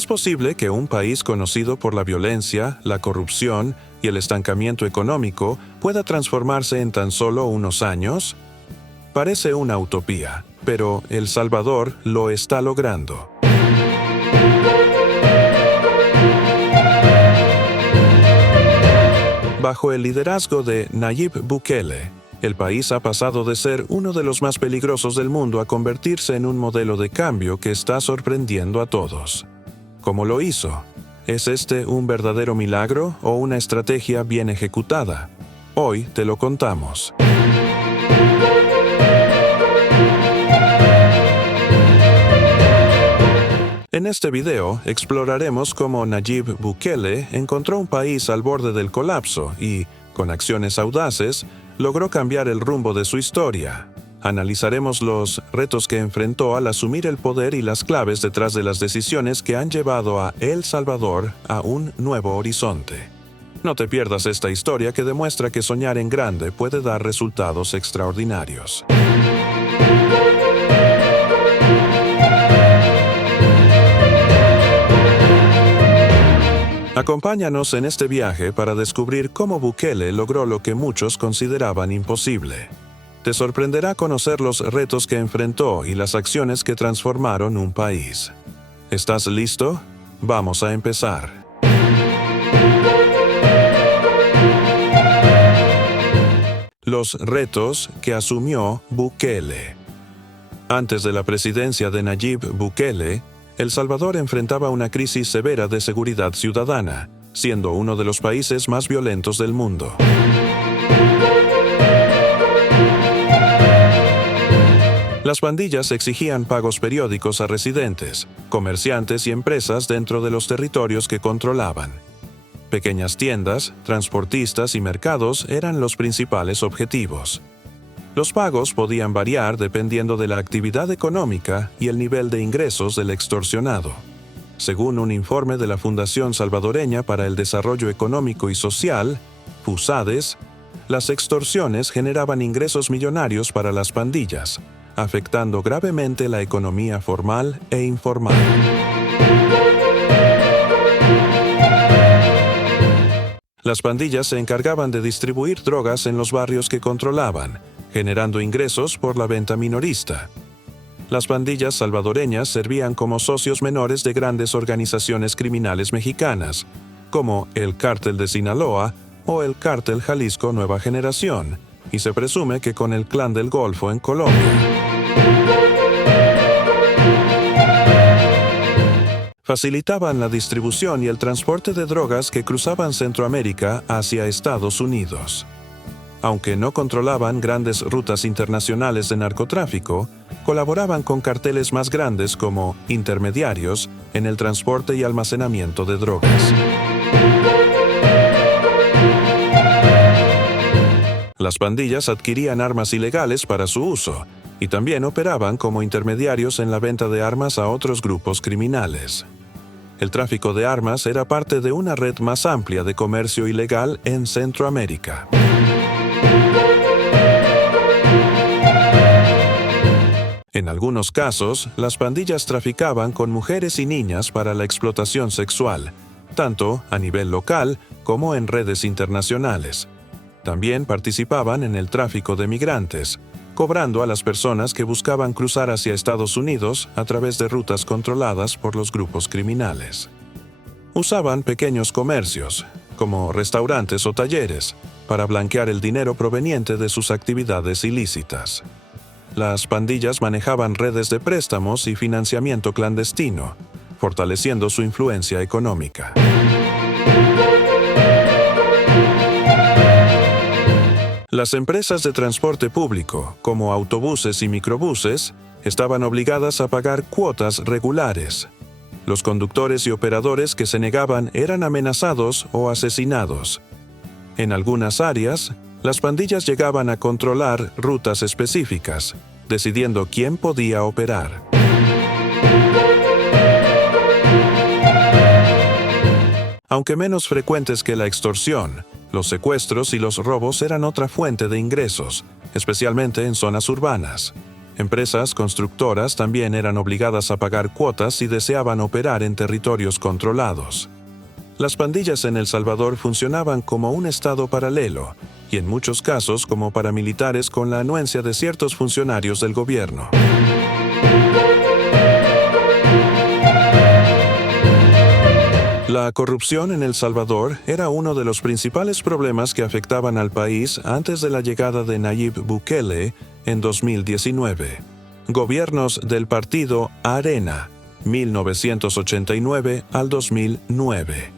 ¿Es posible que un país conocido por la violencia, la corrupción y el estancamiento económico pueda transformarse en tan solo unos años? Parece una utopía, pero El Salvador lo está logrando. Bajo el liderazgo de Nayib Bukele, el país ha pasado de ser uno de los más peligrosos del mundo a convertirse en un modelo de cambio que está sorprendiendo a todos. ¿Cómo lo hizo? ¿Es este un verdadero milagro o una estrategia bien ejecutada? Hoy te lo contamos. En este video exploraremos cómo Nayib Bukele encontró un país al borde del colapso y, con acciones audaces, logró cambiar el rumbo de su historia. Analizaremos los retos que enfrentó al asumir el poder y las claves detrás de las decisiones que han llevado a El Salvador a un nuevo horizonte. No te pierdas esta historia que demuestra que soñar en grande puede dar resultados extraordinarios. Acompáñanos en este viaje para descubrir cómo Bukele logró lo que muchos consideraban imposible. Te sorprenderá conocer los retos que enfrentó y las acciones que transformaron un país. ¿Estás listo? Vamos a empezar. Los retos que asumió Bukele. Antes de la presidencia de Nayib Bukele, El Salvador enfrentaba una crisis severa de seguridad ciudadana, siendo uno de los países más violentos del mundo. Las pandillas exigían pagos periódicos a residentes, comerciantes y empresas dentro de los territorios que controlaban. Pequeñas tiendas, transportistas y mercados eran los principales objetivos. Los pagos podían variar dependiendo de la actividad económica y el nivel de ingresos del extorsionado. Según un informe de la Fundación Salvadoreña para el Desarrollo Económico y Social, FUSADES, las extorsiones generaban ingresos millonarios para las pandillas, afectando gravemente la economía formal e informal. Las pandillas se encargaban de distribuir drogas en los barrios que controlaban, generando ingresos por la venta minorista. Las pandillas salvadoreñas servían como socios menores de grandes organizaciones criminales mexicanas, como el Cártel de Sinaloa o el Cártel Jalisco Nueva Generación, y se presume que con el Clan del Golfo en Colombia. Facilitaban la distribución y el transporte de drogas que cruzaban Centroamérica hacia Estados Unidos. Aunque no controlaban grandes rutas internacionales de narcotráfico, colaboraban con carteles más grandes como intermediarios en el transporte y almacenamiento de drogas. Las pandillas adquirían armas ilegales para su uso y también operaban como intermediarios en la venta de armas a otros grupos criminales. El tráfico de armas era parte de una red más amplia de comercio ilegal en Centroamérica. En algunos casos, las pandillas traficaban con mujeres y niñas para la explotación sexual, tanto a nivel local como en redes internacionales. También participaban en el tráfico de migrantes, cobrando a las personas que buscaban cruzar hacia Estados Unidos a través de rutas controladas por los grupos criminales. Usaban pequeños comercios, como restaurantes o talleres, para blanquear el dinero proveniente de sus actividades ilícitas. Las pandillas manejaban redes de préstamos y financiamiento clandestino, fortaleciendo su influencia económica. Las empresas de transporte público, como autobuses y microbuses, estaban obligadas a pagar cuotas regulares. Los conductores y operadores que se negaban eran amenazados o asesinados. En algunas áreas, las pandillas llegaban a controlar rutas específicas, decidiendo quién podía operar. Aunque menos frecuentes que la extorsión, los secuestros y los robos eran otra fuente de ingresos, especialmente en zonas urbanas. Empresas constructoras también eran obligadas a pagar cuotas si deseaban operar en territorios controlados. Las pandillas en El Salvador funcionaban como un estado paralelo, y en muchos casos como paramilitares con la anuencia de ciertos funcionarios del gobierno. La corrupción en El Salvador era uno de los principales problemas que afectaban al país antes de la llegada de Nayib Bukele en 2019. Gobiernos del partido Arena, 1989 al 2009.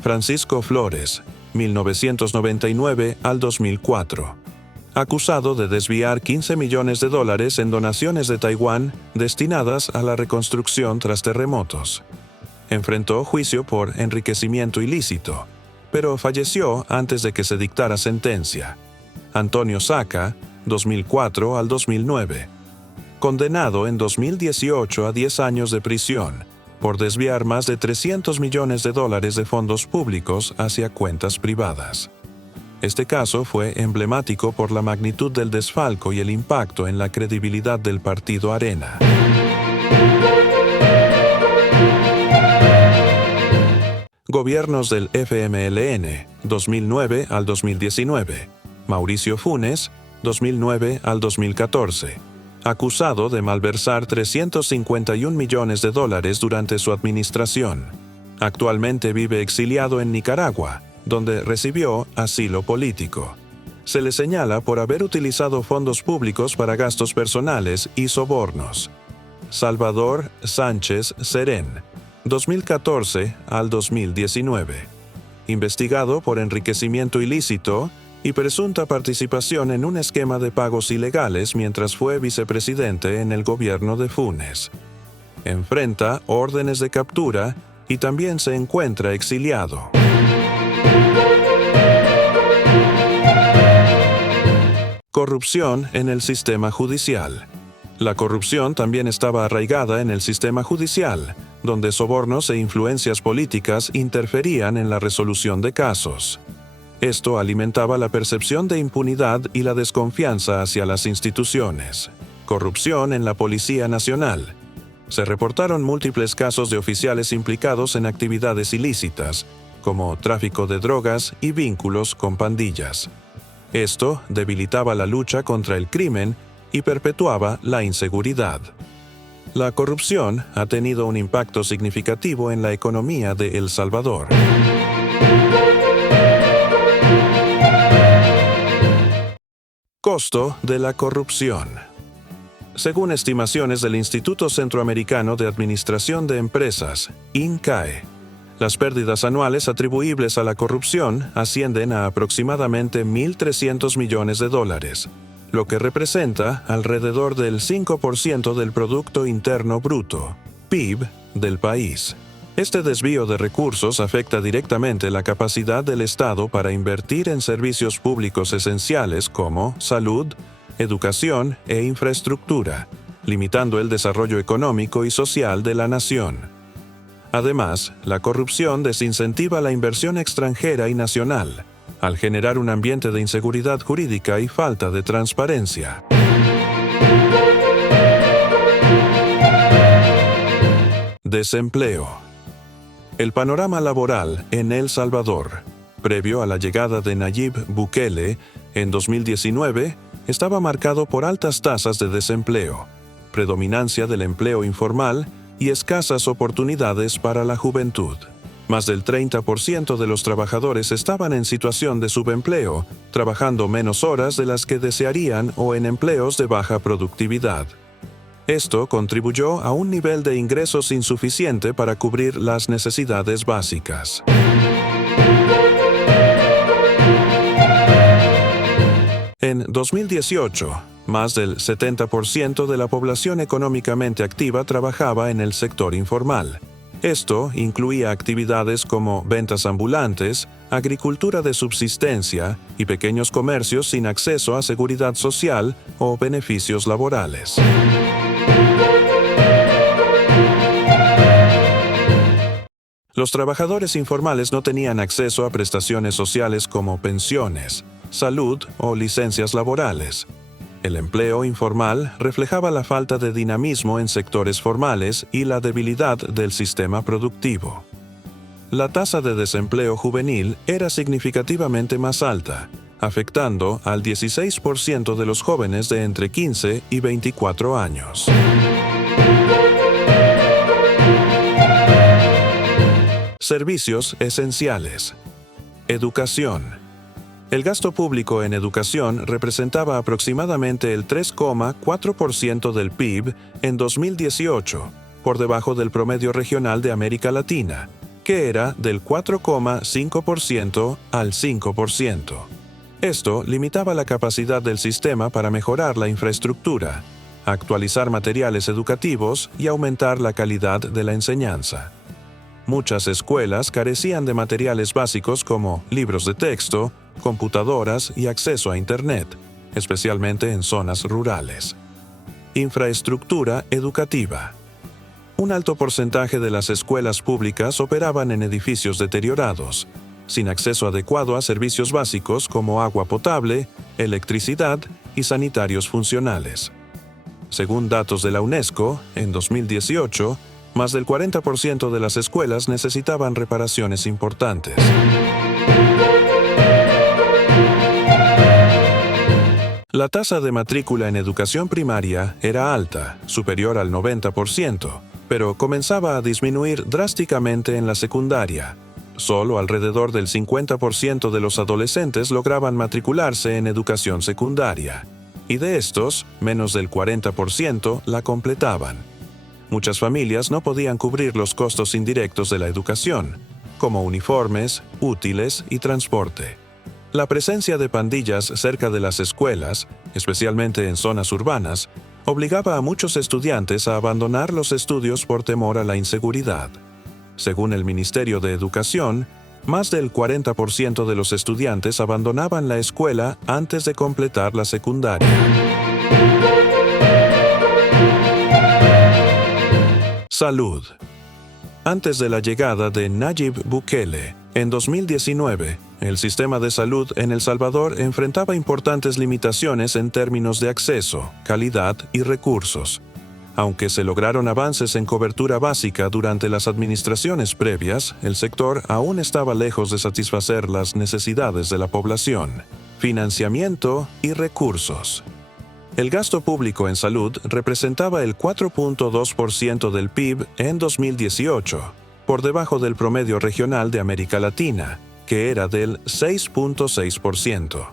Francisco Flores, 1999 al 2004. Acusado de desviar $15 millones en donaciones de Taiwán destinadas a la reconstrucción tras terremotos. Enfrentó juicio por enriquecimiento ilícito, pero falleció antes de que se dictara sentencia. Antonio Saca, 2004 al 2009. Condenado en 2018 a 10 años de prisión por desviar más de $300 millones de fondos públicos hacia cuentas privadas. Este caso fue emblemático por la magnitud del desfalco y el impacto en la credibilidad del partido Arena. Gobiernos del FMLN, 2009 al 2019. Mauricio Funes, 2009 al 2014. Acusado de malversar $351 millones durante su administración. Actualmente vive exiliado en Nicaragua, donde recibió asilo político. Se le señala por haber utilizado fondos públicos para gastos personales y sobornos. Salvador Sánchez Serén, 2014 al 2019. Investigado por enriquecimiento ilícito y presunta participación en un esquema de pagos ilegales mientras fue vicepresidente en el gobierno de Funes. Enfrenta órdenes de captura y también se encuentra exiliado. Corrupción en el sistema judicial. La corrupción también estaba arraigada en el sistema judicial, donde sobornos e influencias políticas interferían en la resolución de casos. Esto alimentaba la percepción de impunidad y la desconfianza hacia las instituciones. Corrupción en la Policía Nacional. Se reportaron múltiples casos de oficiales implicados en actividades ilícitas, como tráfico de drogas y vínculos con pandillas. Esto debilitaba la lucha contra el crimen y perpetuaba la inseguridad. La corrupción ha tenido un impacto significativo en la economía de El Salvador. Costo de la corrupción. Según estimaciones del Instituto Centroamericano de Administración de Empresas, INCAE, las pérdidas anuales atribuibles a la corrupción ascienden a aproximadamente $1.300 millones, lo que representa alrededor del 5% del Producto Interno Bruto, PIB, del país. Este desvío de recursos afecta directamente la capacidad del Estado para invertir en servicios públicos esenciales como salud, educación e infraestructura, limitando el desarrollo económico y social de la nación. Además, la corrupción desincentiva la inversión extranjera y nacional, al generar un ambiente de inseguridad jurídica y falta de transparencia. Desempleo. El panorama laboral en El Salvador, previo a la llegada de Nayib Bukele en 2019, estaba marcado por altas tasas de desempleo, predominancia del empleo informal y escasas oportunidades para la juventud. Más del 30% de los trabajadores estaban en situación de subempleo, trabajando menos horas de las que desearían o en empleos de baja productividad. Esto contribuyó a un nivel de ingresos insuficiente para cubrir las necesidades básicas. En 2018, más del 70% de la población económicamente activa trabajaba en el sector informal. Esto incluía actividades como ventas ambulantes, agricultura de subsistencia y pequeños comercios sin acceso a seguridad social o beneficios laborales. Los trabajadores informales no tenían acceso a prestaciones sociales como pensiones, salud o licencias laborales. El empleo informal reflejaba la falta de dinamismo en sectores formales y la debilidad del sistema productivo. La tasa de desempleo juvenil era significativamente más alta, afectando al 16% de los jóvenes de entre 15 y 24 años. Servicios esenciales. Educación. El gasto público en educación representaba aproximadamente el 3,4% del PIB en 2018, por debajo del promedio regional de América Latina, que era del 4,5% al 5%. Esto limitaba la capacidad del sistema para mejorar la infraestructura, actualizar materiales educativos y aumentar la calidad de la enseñanza. Muchas escuelas carecían de materiales básicos como libros de texto, computadoras y acceso a Internet, especialmente en zonas rurales. Infraestructura educativa. Un alto porcentaje de las escuelas públicas operaban en edificios deteriorados, sin acceso adecuado a servicios básicos como agua potable, electricidad y sanitarios funcionales. Según datos de la UNESCO, en 2018, más del 40% de las escuelas necesitaban reparaciones importantes. La tasa de matrícula en educación primaria era alta, superior al 90%, pero comenzaba a disminuir drásticamente en la secundaria. Solo alrededor del 50% de los adolescentes lograban matricularse en educación secundaria, y de estos, menos del 40% la completaban. Muchas familias no podían cubrir los costos indirectos de la educación, como uniformes, útiles y transporte. La presencia de pandillas cerca de las escuelas, especialmente en zonas urbanas, obligaba a muchos estudiantes a abandonar los estudios por temor a la inseguridad. Según el Ministerio de Educación, más del 40% de los estudiantes abandonaban la escuela antes de completar la secundaria. Salud. Antes de la llegada de Nayib Bukele, en 2019, el sistema de salud en El Salvador enfrentaba importantes limitaciones en términos de acceso, calidad y recursos. Aunque se lograron avances en cobertura básica durante las administraciones previas, el sector aún estaba lejos de satisfacer las necesidades de la población. Financiamiento y recursos. El gasto público en salud representaba el 4,2% del PIB en 2018, por debajo del promedio regional de América Latina, que era del 6,6%.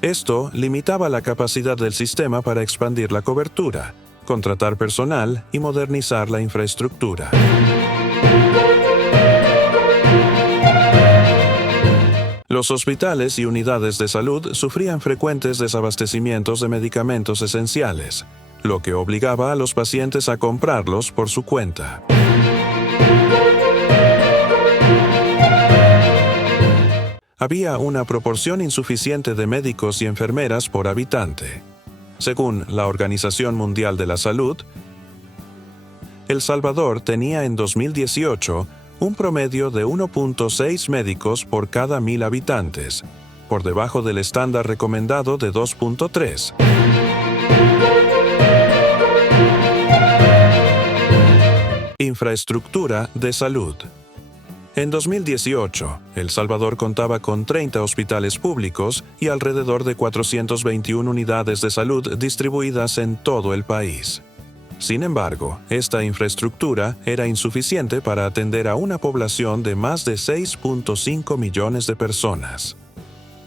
Esto limitaba la capacidad del sistema para expandir la cobertura, contratar personal y modernizar la infraestructura. Los hospitales y unidades de salud sufrían frecuentes desabastecimientos de medicamentos esenciales, lo que obligaba a los pacientes a comprarlos por su cuenta. Había una proporción insuficiente de médicos y enfermeras por habitante. Según la Organización Mundial de la Salud, El Salvador tenía en 2018 un promedio de 1,6 médicos por cada 1.000 habitantes, por debajo del estándar recomendado de 2,3. Infraestructura de salud. En 2018, El Salvador contaba con 30 hospitales públicos y alrededor de 421 unidades de salud distribuidas en todo el país. Sin embargo, esta infraestructura era insuficiente para atender a una población de más de 6,5 millones de personas.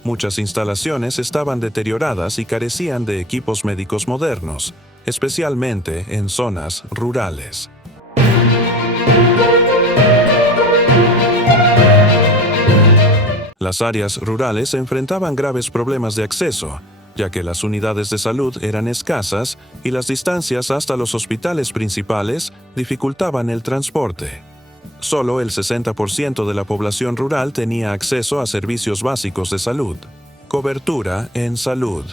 Muchas instalaciones estaban deterioradas y carecían de equipos médicos modernos, especialmente en zonas rurales. Las áreas rurales enfrentaban graves problemas de acceso, ya que las unidades de salud eran escasas y las distancias hasta los hospitales principales dificultaban el transporte. Solo el 60% de la población rural tenía acceso a servicios básicos de salud. Cobertura en salud.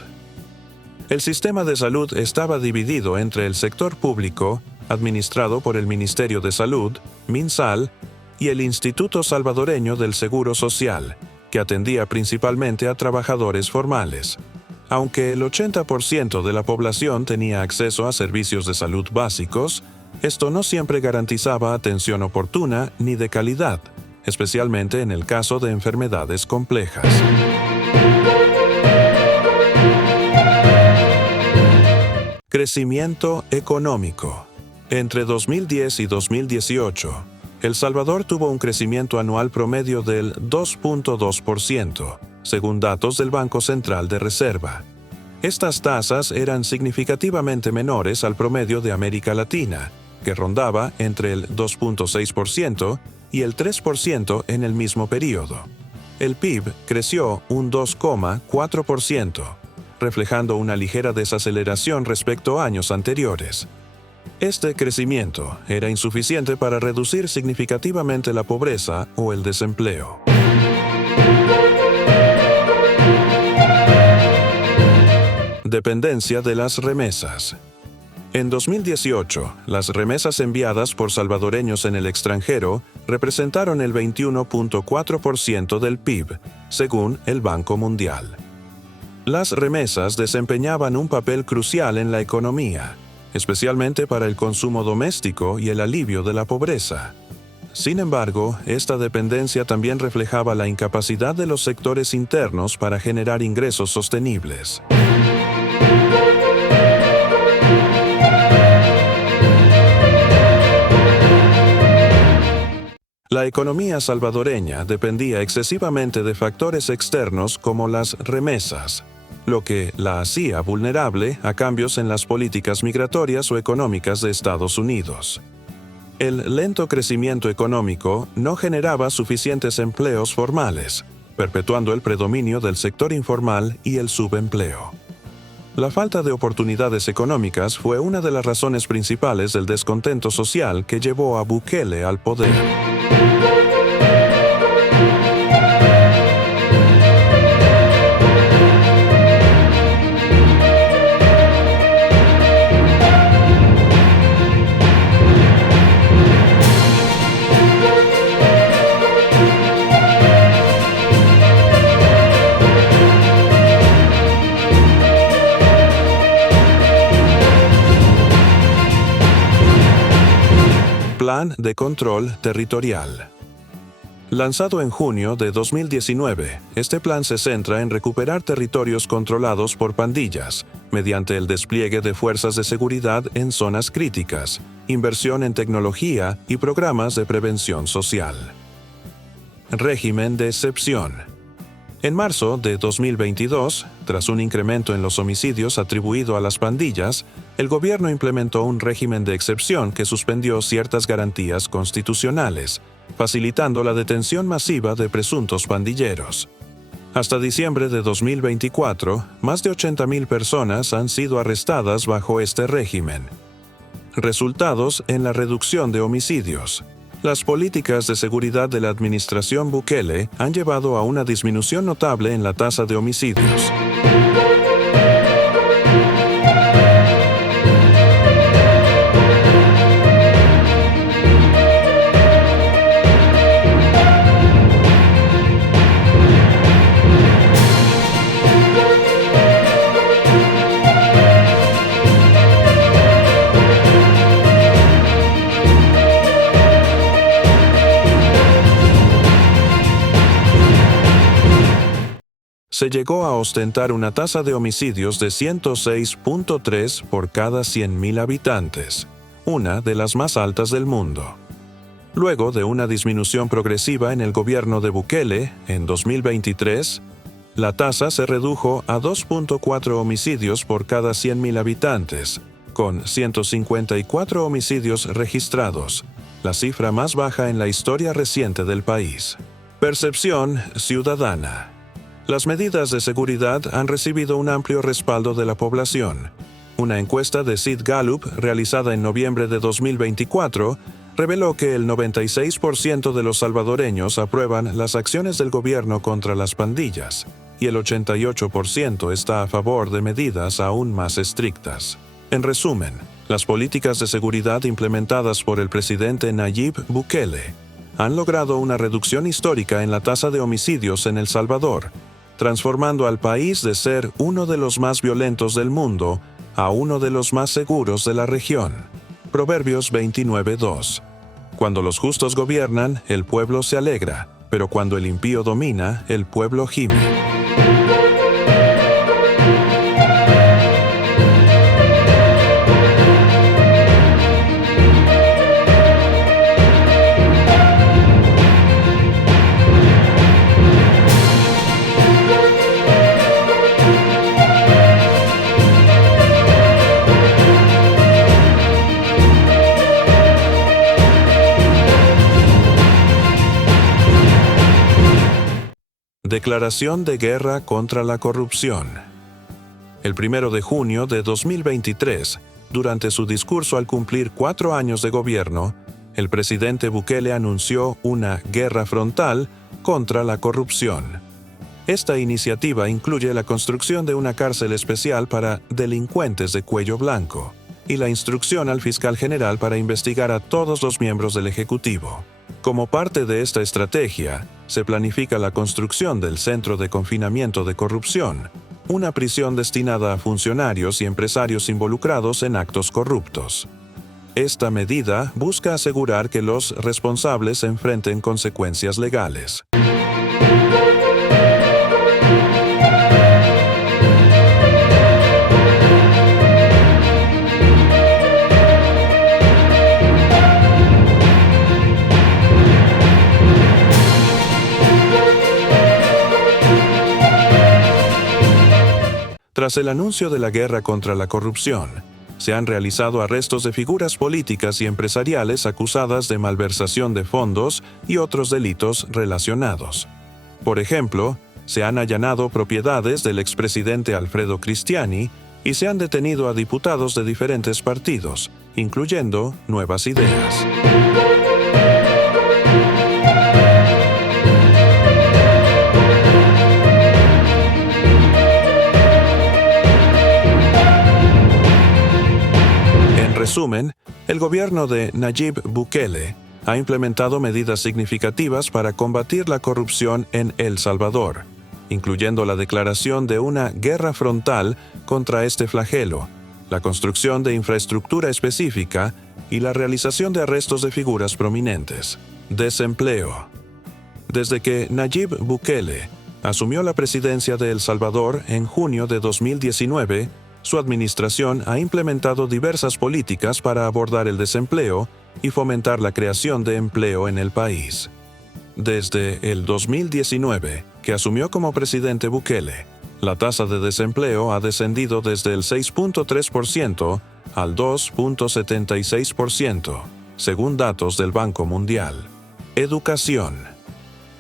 El sistema de salud estaba dividido entre el sector público, administrado por el Ministerio de Salud, MinSal, y el Instituto Salvadoreño del Seguro Social, que atendía principalmente a trabajadores formales. Aunque el 80% de la población tenía acceso a servicios de salud básicos, esto no siempre garantizaba atención oportuna ni de calidad, especialmente en el caso de enfermedades complejas. Crecimiento económico. Entre 2010 y 2018, El Salvador tuvo un crecimiento anual promedio del 2.2%, según datos del Banco Central de Reserva. Estas tasas eran significativamente menores al promedio de América Latina, que rondaba entre el 2.6% y el 3% en el mismo periodo. El PIB creció un 2,4%, reflejando una ligera desaceleración respecto a años anteriores. Este crecimiento era insuficiente para reducir significativamente la pobreza o el desempleo. Dependencia de las remesas. En 2018, las remesas enviadas por salvadoreños en el extranjero representaron el 21.4% del PIB, según el Banco Mundial. Las remesas desempeñaban un papel crucial en la economía, especialmente para el consumo doméstico y el alivio de la pobreza. Sin embargo, esta dependencia también reflejaba la incapacidad de los sectores internos para generar ingresos sostenibles. La economía salvadoreña dependía excesivamente de factores externos como las remesas, lo que la hacía vulnerable a cambios en las políticas migratorias o económicas de Estados Unidos. El lento crecimiento económico no generaba suficientes empleos formales, perpetuando el predominio del sector informal y el subempleo. La falta de oportunidades económicas fue una de las razones principales del descontento social que llevó a Bukele al poder. Plan de Control Territorial. Lanzado en junio de 2019, este plan se centra en recuperar territorios controlados por pandillas, mediante el despliegue de fuerzas de seguridad en zonas críticas, inversión en tecnología y programas de prevención social. Régimen de excepción. En marzo de 2022, tras un incremento en los homicidios atribuido a las pandillas, el gobierno implementó un régimen de excepción que suspendió ciertas garantías constitucionales, facilitando la detención masiva de presuntos pandilleros. Hasta diciembre de 2024, más de 80,000 personas han sido arrestadas bajo este régimen. Resultados en la reducción de homicidios. Las políticas de seguridad de la administración Bukele han llevado a una disminución notable en la tasa de homicidios. Se llegó a ostentar una tasa de homicidios de 106.3 por cada 100,000 habitantes, una de las más altas del mundo. Luego de una disminución progresiva en el gobierno de Bukele, en 2023, la tasa se redujo a 2.4 homicidios por cada 100,000 habitantes, con 154 homicidios registrados, la cifra más baja en la historia reciente del país. Percepción ciudadana. Las medidas de seguridad han recibido un amplio respaldo de la población. Una encuesta de Sid Gallup, realizada en noviembre de 2024, reveló que el 96% de los salvadoreños aprueban las acciones del gobierno contra las pandillas, y el 88% está a favor de medidas aún más estrictas. En resumen, las políticas de seguridad implementadas por el presidente Nayib Bukele han logrado una reducción histórica en la tasa de homicidios en El Salvador, transformando al país de ser uno de los más violentos del mundo a uno de los más seguros de la región. Proverbios 29:2. Cuando los justos gobiernan, el pueblo se alegra, pero cuando el impío domina, el pueblo gime. Declaración de guerra contra la corrupción. El 1 de junio de 2023, durante su discurso al cumplir 4 años de gobierno, el presidente Bukele anunció una guerra frontal contra la corrupción. Esta iniciativa incluye la construcción de una cárcel especial para delincuentes de cuello blanco y la instrucción al fiscal general para investigar a todos los miembros del Ejecutivo. Como parte de esta estrategia, se planifica la construcción del Centro de Confinamiento de Corrupción, una prisión destinada a funcionarios y empresarios involucrados en actos corruptos. Esta medida busca asegurar que los responsables enfrenten consecuencias legales. Tras el anuncio de la guerra contra la corrupción, se han realizado arrestos de figuras políticas y empresariales acusadas de malversación de fondos y otros delitos relacionados. Por ejemplo, se han allanado propiedades del expresidente Alfredo Cristiani y se han detenido a diputados de diferentes partidos, incluyendo Nuevas Ideas. En resumen, el gobierno de Nayib Bukele ha implementado medidas significativas para combatir la corrupción en El Salvador, incluyendo la declaración de una guerra frontal contra este flagelo, la construcción de infraestructura específica y la realización de arrestos de figuras prominentes. Desempleo. Desde que Nayib Bukele asumió la presidencia de El Salvador en junio de 2019, su administración ha implementado diversas políticas para abordar el desempleo y fomentar la creación de empleo en el país. Desde el 2019, que asumió como presidente Bukele, la tasa de desempleo ha descendido desde el 6.3% al 2.76%, según datos del Banco Mundial. Educación.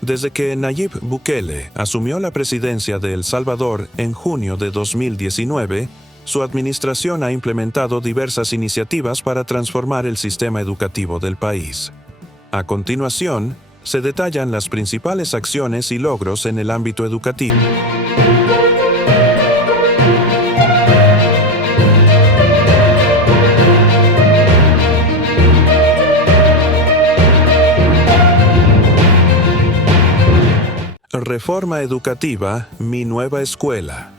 Desde que Nayib Bukele asumió la presidencia de El Salvador en junio de 2019, su administración ha implementado diversas iniciativas para transformar el sistema educativo del país. A continuación, se detallan las principales acciones y logros en el ámbito educativo. Reforma educativa, Mi Nueva Escuela.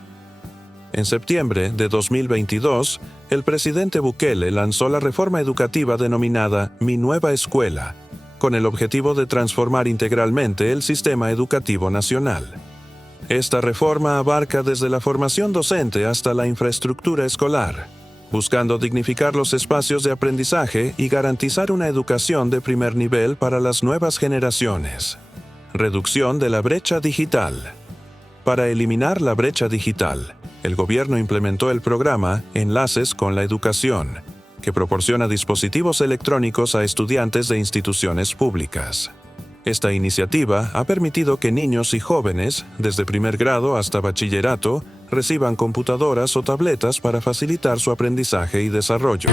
En septiembre de 2022, el presidente Bukele lanzó la reforma educativa denominada Mi Nueva Escuela, con el objetivo de transformar integralmente el sistema educativo nacional. Esta reforma abarca desde la formación docente hasta la infraestructura escolar, buscando dignificar los espacios de aprendizaje y garantizar una educación de primer nivel para las nuevas generaciones. Reducción de la brecha digital. Para eliminar la brecha digital, el gobierno implementó el programa Enlaces con la Educación, que proporciona dispositivos electrónicos a estudiantes de instituciones públicas. Esta iniciativa ha permitido que niños y jóvenes, desde primer grado hasta bachillerato, reciban computadoras o tabletas para facilitar su aprendizaje y desarrollo.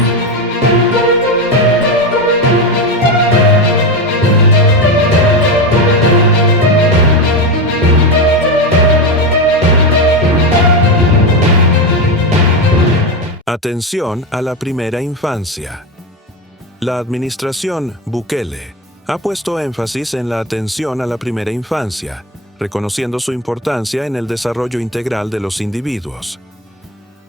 Atención a la primera infancia. La administración Bukele ha puesto énfasis en la atención a la primera infancia, reconociendo su importancia en el desarrollo integral de los individuos.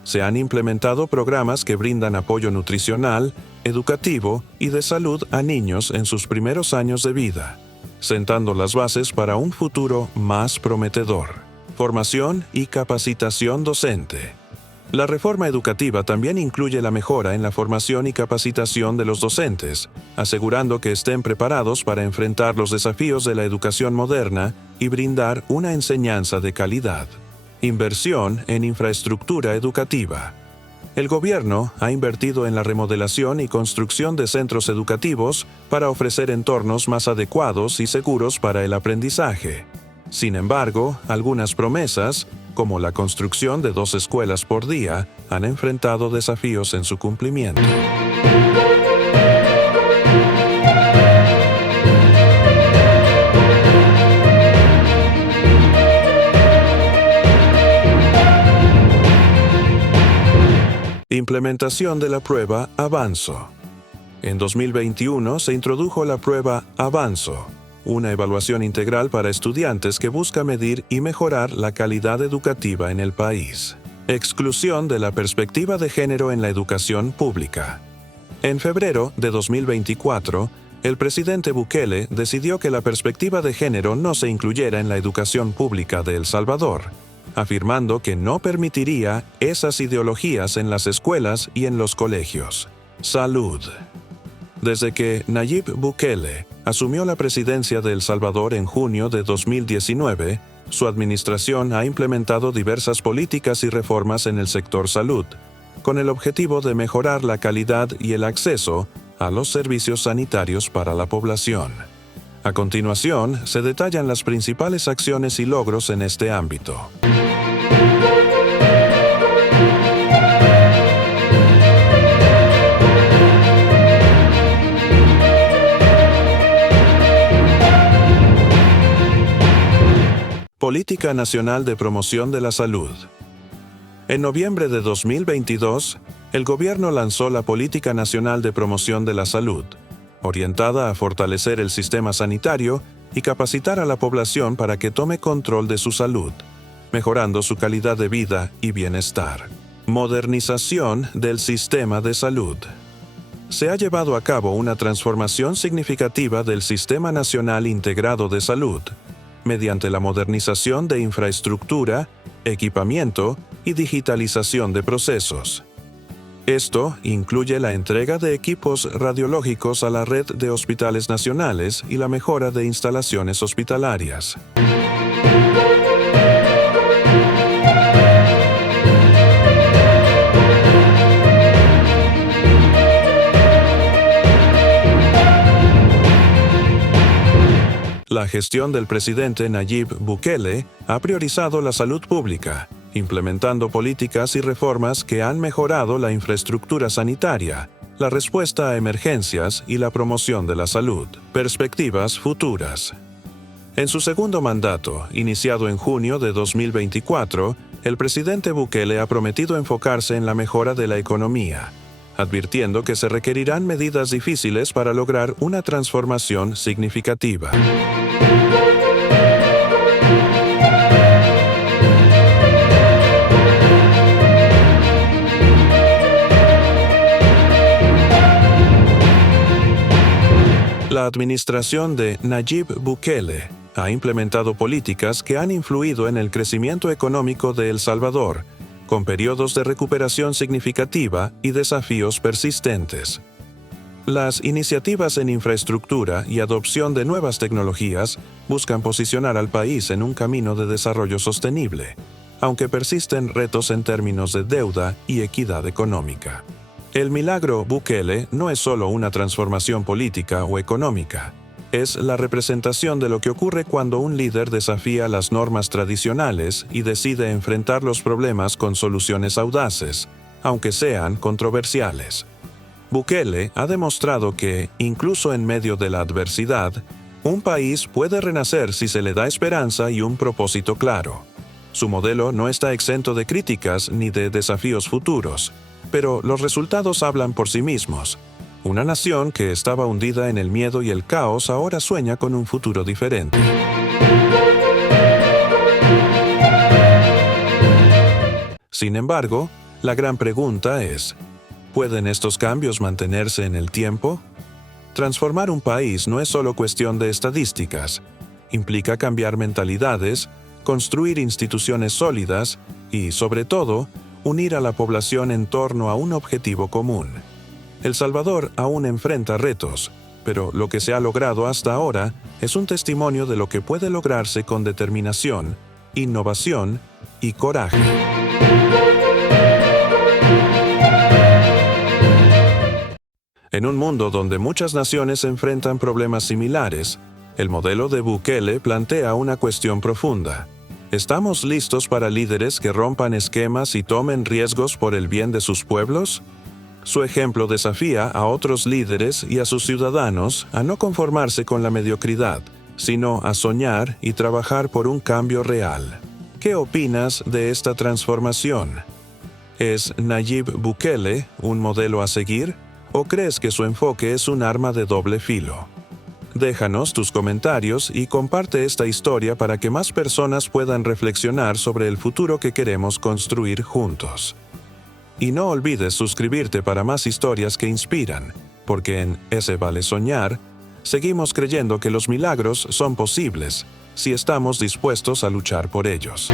Se han implementado programas que brindan apoyo nutricional, educativo y de salud a niños en sus primeros años de vida, sentando las bases para un futuro más prometedor. Formación y capacitación docente. La reforma educativa también incluye la mejora en la formación y capacitación de los docentes, asegurando que estén preparados para enfrentar los desafíos de la educación moderna y brindar una enseñanza de calidad. Inversión en infraestructura educativa. El gobierno ha invertido en la remodelación y construcción de centros educativos para ofrecer entornos más adecuados y seguros para el aprendizaje. Sin embargo, algunas promesas, como la construcción de 2 escuelas por día, han enfrentado desafíos en su cumplimiento. Implementación de la prueba Avanzo. En 2021 se introdujo la prueba Avanzo, una evaluación integral para estudiantes que busca medir y mejorar la calidad educativa en el país. Exclusión de la perspectiva de género en la educación pública. En febrero de 2024, el presidente Bukele decidió que la perspectiva de género no se incluyera en la educación pública de El Salvador, afirmando que no permitiría esas ideologías en las escuelas y en los colegios. Salud. Desde que Nayib Bukele asumió la presidencia de El Salvador en junio de 2019, su administración ha implementado diversas políticas y reformas en el sector salud, con el objetivo de mejorar la calidad y el acceso a los servicios sanitarios para la población. A continuación, se detallan las principales acciones y logros en este ámbito. Política Nacional de Promoción de la Salud. En noviembre de 2022, el gobierno lanzó la Política Nacional de Promoción de la Salud, orientada a fortalecer el sistema sanitario y capacitar a la población para que tome control de su salud, mejorando su calidad de vida y bienestar. Modernización del sistema de salud. Se ha llevado a cabo una transformación significativa del Sistema Nacional Integrado de Salud, mediante la modernización de infraestructura, equipamiento y digitalización de procesos. Esto incluye la entrega de equipos radiológicos a la red de hospitales nacionales y la mejora de instalaciones hospitalarias. La gestión del presidente Nayib Bukele ha priorizado la salud pública, implementando políticas y reformas que han mejorado la infraestructura sanitaria, la respuesta a emergencias y la promoción de la salud. Perspectivas futuras. En su segundo mandato, iniciado en junio de 2024, el presidente Bukele ha prometido enfocarse en la mejora de la economía, advirtiendo que se requerirán medidas difíciles para lograr una transformación significativa. La administración de Nayib Bukele ha implementado políticas que han influido en el crecimiento económico de El Salvador, con periodos de recuperación significativa y desafíos persistentes. Las iniciativas en infraestructura y adopción de nuevas tecnologías buscan posicionar al país en un camino de desarrollo sostenible, aunque persisten retos en términos de deuda y equidad económica. El milagro Bukele no es solo una transformación política o económica, es la representación de lo que ocurre cuando un líder desafía las normas tradicionales y decide enfrentar los problemas con soluciones audaces, aunque sean controversiales. Bukele ha demostrado que, incluso en medio de la adversidad, un país puede renacer si se le da esperanza y un propósito claro. Su modelo no está exento de críticas ni de desafíos futuros, pero los resultados hablan por sí mismos. Una nación que estaba hundida en el miedo y el caos ahora sueña con un futuro diferente. Sin embargo, la gran pregunta es, ¿pueden estos cambios mantenerse en el tiempo? Transformar un país no es solo cuestión de estadísticas. Implica cambiar mentalidades, construir instituciones sólidas y, sobre todo, unir a la población en torno a un objetivo común. El Salvador aún enfrenta retos, pero lo que se ha logrado hasta ahora es un testimonio de lo que puede lograrse con determinación, innovación y coraje. En un mundo donde muchas naciones enfrentan problemas similares, el modelo de Bukele plantea una cuestión profunda. ¿Estamos listos para líderes que rompan esquemas y tomen riesgos por el bien de sus pueblos? Su ejemplo desafía a otros líderes y a sus ciudadanos a no conformarse con la mediocridad, sino a soñar y trabajar por un cambio real. ¿Qué opinas de esta transformación? ¿Es Nayib Bukele un modelo a seguir? ¿O crees que su enfoque es un arma de doble filo? Déjanos tus comentarios y comparte esta historia para que más personas puedan reflexionar sobre el futuro que queremos construir juntos. Y no olvides suscribirte para más historias que inspiran, porque en Ese Vale Soñar, seguimos creyendo que los milagros son posibles si estamos dispuestos a luchar por ellos.